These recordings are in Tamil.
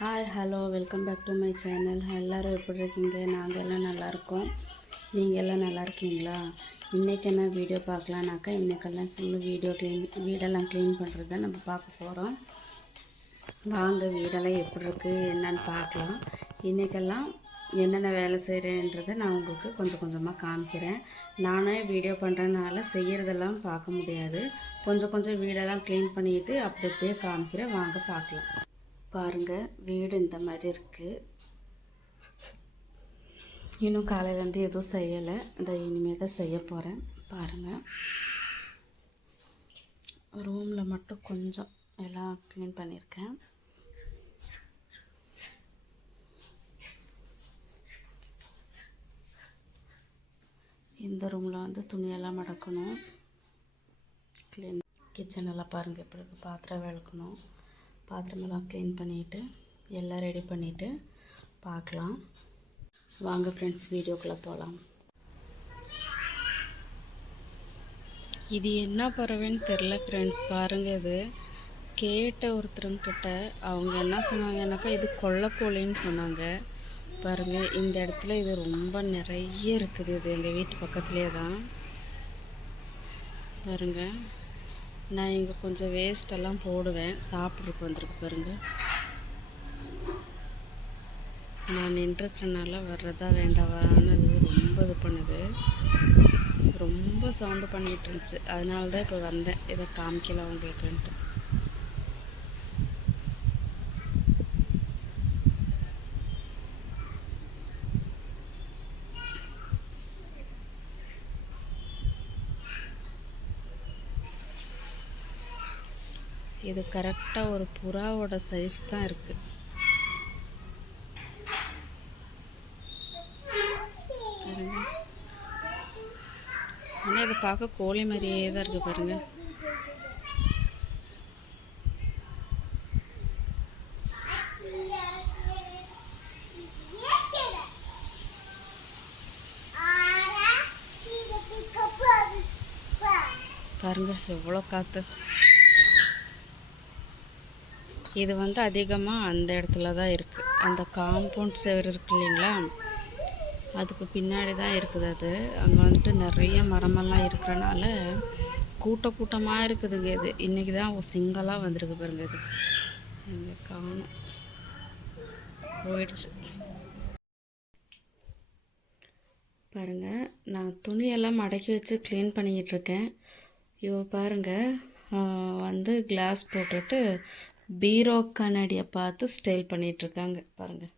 Hi hello welcome back to my channel. எல்லோரும் எப்படி இருக்கீங்க? நாங்கள் எல்லாம் நல்லாயிருக்கோம். நீங்கள் எல்லாம் நல்லா இருக்கீங்களா? இன்றைக்கி என்ன வீடியோ பார்க்கலான்னாக்கா, இன்றைக்கெல்லாம் ஃபுல்லு வீடெல்லாம் க்ளீன் பண்ணுறது தான் நம்ம பார்க்க போகிறோம். வாங்க வீடெல்லாம் எப்படி இருக்குது என்னன்னு பார்க்கலாம். இன்றைக்கெல்லாம் என்னென்ன வேலை செய்கிறேன்றதை நான் உங்களுக்கு கொஞ்சம் கொஞ்சமாக காமிக்கிறேன். நானே வீடியோ பண்ணுறதுனால செய்கிறதெல்லாம் பார்க்க முடியாது. கொஞ்சம் கொஞ்சம் வீடெல்லாம் க்ளீன் பண்ணிவிட்டு அப்படி அப்படியே காமிக்கிறேன். வாங்க பார்க்கலாம். பாருங்கள், வீடு இந்த மாதிரி இருக்குது. இன்னும் காலையிலேருந்து எதுவும் செய்யலை. இந்த இனிமேல் தான் செய்ய போகிறேன். பாருங்கள், ரூமில் மட்டும் கொஞ்சம் எல்லாம் க்ளீன் பண்ணியிருக்கேன். இந்த ரூமில் வந்து துணியெல்லாம் மடக்கணும். கிச்சனெல்லாம் பாருங்கள் எப்படி இருக்குது. பாத்திரம் விளக்கணும். பாத்திரமெல்லாம் க்ளீன் பண்ணிவிட்டு எல்லாம் ரெடி பண்ணிவிட்டு பார்க்கலாம். வாங்க ஃப்ரெண்ட்ஸ், வீடியோக்குள்ளே போகலாம். இது என்ன பறவைன்னு தெரில ஃப்ரெண்ட்ஸ். பாருங்கள், இது கேட்ட ஒருத்தருங்கிட்ட அவங்க என்ன சொன்னாங்கன்னாக்கா, இது கொள்ளைக்கோழின்னு சொன்னாங்க. பாருங்கள், இந்த இடத்துல இது ரொம்ப நிறைய இருக்குது. இது எங்கள் வீட்டு பக்கத்துலேயே தான். பாருங்கள், நான் இங்கே கொஞ்சம் வேஸ்ட்டெல்லாம் போடுவேன். சாப்பிட்றதுக்கு வந்துருக்கு பாருங்கள். நான் நின்றுக்கிறனால வர்றதா வேண்டாவான்னு அது ரொம்ப இது பண்ணுது. ரொம்ப சவுண்டு பண்ணிகிட்டு இருந்துச்சு. அதனால தான் இப்போ வந்தேன், இதை காமிக்கலாம் உங்களுக்குன்ட்டு. இது கரெக்டாக ஒரு புறாவோட சைஸ் தான் இருக்குது. ஆனால் இதை பார்க்க கோழி மாதிரியே தான் இருக்குது பாருங்கள். பாருங்கள் எவ்வளோ காற்று. இது வந்து அதிகமாக அந்த இடத்துல தான் இருக்குது. அந்த காம்பவுண்ட் செவர் இருக்கு இல்லைங்களா, அதுக்கு பின்னாடி தான் இருக்குது அது. அங்கே வந்துட்டு நிறைய மரமெல்லாம் இருக்கிறனால கூட்டமாக இருக்குதுங்க. இது இன்றைக்கி தான் சிங்கலாக வந்திருக்கு பாருங்க. இது எங்கே காணும், போயிடுச்சு பாருங்கள். நான் துணியெல்லாம் மடக்கி வச்சு க்ளீன் பண்ணிக்கிட்டுருக்கேன். இவ பாருங்கள், வந்து கிளாஸ் போட்டுட்டு பீரோ கண்ணாடியை பார்த்து ஸ்டைல் பண்ணிகிட்ருக்காங்க பாருங்கள்.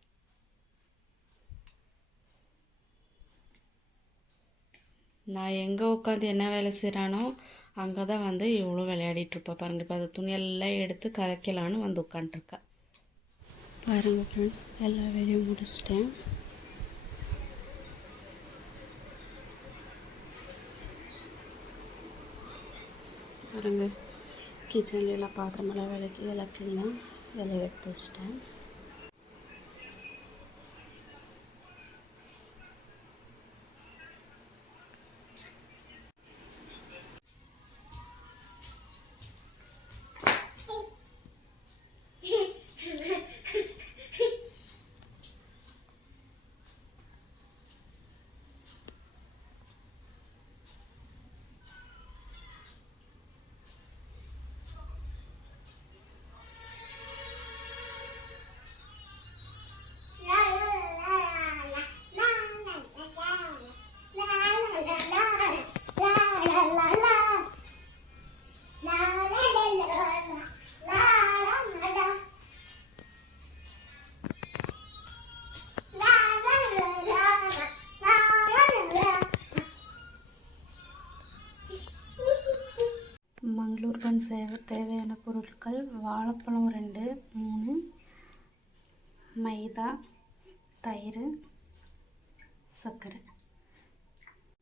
நான் எங்கே உட்காந்து என்ன வேலை செய்கிறானோ அங்கே தான் வந்து இவ்வளோ விளையாடிட்டுருப்பா பாருங்கள். இப்போ அந்த துணியெல்லாம் எடுத்து கலைக்கலான்னு வந்து உட்காண்ட்ருக்கா பாருங்கள் ஃப்ரெண்ட்ஸ். எல்லா வேலையும் முடிச்சிட்டேன். பாருங்கள், கிச்சனில் எல்லாம் பாத்திரமெல்லாம் விளக்கி எல்லாம் க்ளீனாக எல்லாம் எடுத்து வச்சிட்டேன். மங்களூர் பன் செய்ய தேவையான பொருட்கள்: வாழைப்பழம் 2, 3, மைதா, தயிர், சர்க்கரை.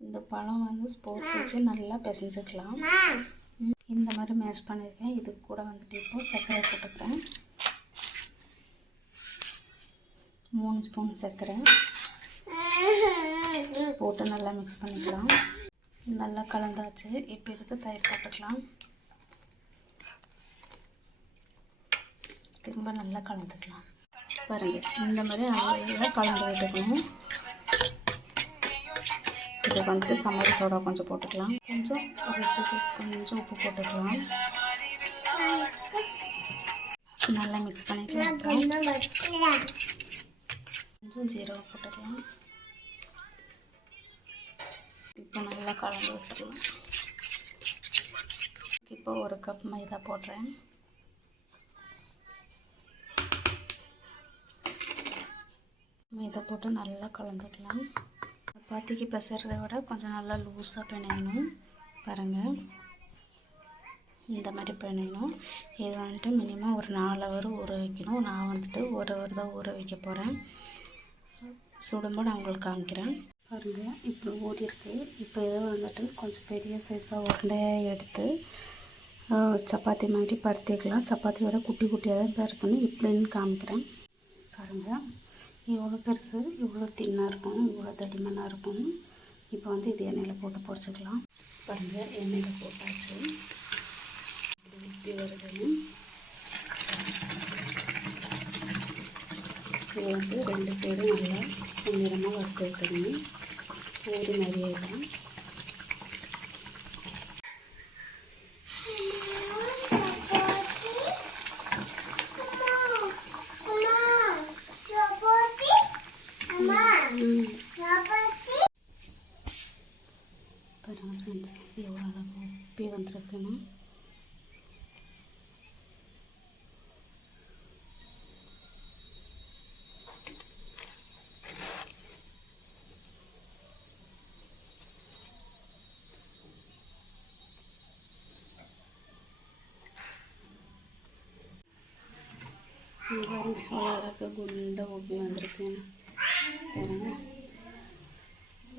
இந்த பழம் வந்து ஸ்போர்ட் வச்சு நல்லா பிசைஞ்சிக்கலாம். இந்த மாதிரி மேஷ் பண்ணியிருக்கேன். இது கூட வந்துட்டு இப்போ சர்க்கரை போட்டுக்கிறேன். 3 ஸ்பூன் சர்க்கரை போட்டு நல்லா மிக்ஸ் பண்ணிக்கலாம். நல்லா கலந்தாச்சு. இப்போ இதுக்கு தயிர் போட்டுக்கலாம். திரும்ப நல்லா கலந்துக்கலாம். பாருங்கள் இந்த மாதிரி நல்லா கலந்து விட்டுக்கணும். இதுக்கு வந்துட்டு சமையல் சோடா கொஞ்சம் போட்டுக்கலாம், கொஞ்சம் ருசிக்கு கொஞ்சம் உப்பு போட்டுக்கலாம், நல்லா மிக்ஸ் பண்ணிக்கலாம். கொஞ்சம் ஜீரகம் போட்டுக்கலாம். இப்போ நல்லா கலந்து விட்டுடலாம். இப்போ 1 கப் மைதா போடுறேன். மைதா போட்டு நல்லா கலந்துக்கலாம். சப்பாத்திக்கு பிசைறதை விட கொஞ்சம் நல்லா லூஸாக பிணையணும். பாருங்கள் இந்த மாதிரி பிணையணும். இது வந்துட்டு மினிமம் ஒரு 4 ஹவர் ஊற வைக்கணும். நான் வந்துட்டு 1 ஹவர் தான் ஊற வைக்க போகிறேன். சுடும்போது நான் உங்களுக்கு காமிக்கிறேன். பாருங்கள் இப்போ ஊறிருக்கு. இப்போ இதை வந்துட்டு கொஞ்சம் பெரிய சைஸாக உருண்டையாக எடுத்து சப்பாத்தி மாதிரி பருத்திக்கலாம். சப்பாத்தியோட குட்டி குட்டியாக தான் பருத்தணும். இப்படின்னு காமிக்கிறேன். பாருங்கள் இவ்வளோ பெருசு, இவ்வளோ தின்னாக இருக்கும், இவ்வளோ தடிமனாக இருக்கும். இப்போ வந்து இது எண்ணெயில் போட்டு பொரிச்சிக்கலாம். பாருங்கள் எண்ணெயில் போட்டாச்சு. இப்படி உப்பி வருதுன்னு இது வந்து 2 சைடும் நல்லா நிறமாக வறுத்து வைக்கணும். ஊறி நிறைய ஆகிடும். பாருங்கள் ஃப்ரெண்ட்ஸ் எவ்வளோ அழகாக உப்பி வந்துருக்குன்னு. அவ்வளோ அழகாக குண்டாக உப்பி வந்திருக்குன்னு. பாருங்கள்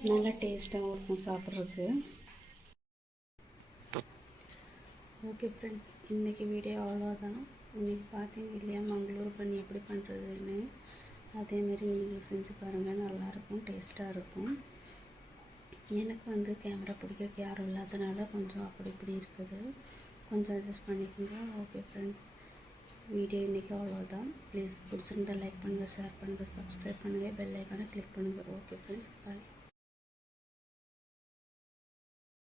நல்லா டேஸ்ட்டாகவும் இருக்கும் சாப்பிட்றதுக்கு. ஓகே ஃப்ரெண்ட்ஸ், இன்றைக்கி வீடியோ அவ்வளோதான். இன்றைக்கி பார்த்தீங்க இல்லையா மங்களூர் பண்ணி எப்படி பண்ணுறதுன்னு, அதேமாரி நீங்களும் செஞ்சு பாருங்கள். நல்லாயிருக்கும், டேஸ்ட்டாக இருக்கும். எனக்கு வந்து கேமரா பிடிக்க யாரும் இல்லாதனால கொஞ்சம் அப்படி இப்படி இருக்குது, கொஞ்சம் அட்ஜஸ்ட் பண்ணிக்கோங்க. ஓகே ஃப்ரெண்ட்ஸ், வீடியோ இன்றைக்கி அவ்வளோதான். ப்ளீஸ் பிடிச்சிருந்தால் லைக் பண்ணுங்கள், ஷேர் பண்ணுங்கள், சப்ஸ்கிரைப் பண்ணுங்கள், பெல் ஐக்கானை கிளிக் பண்ணுங்கள். ஓகே ஃப்ரெண்ட்ஸ், பாய்.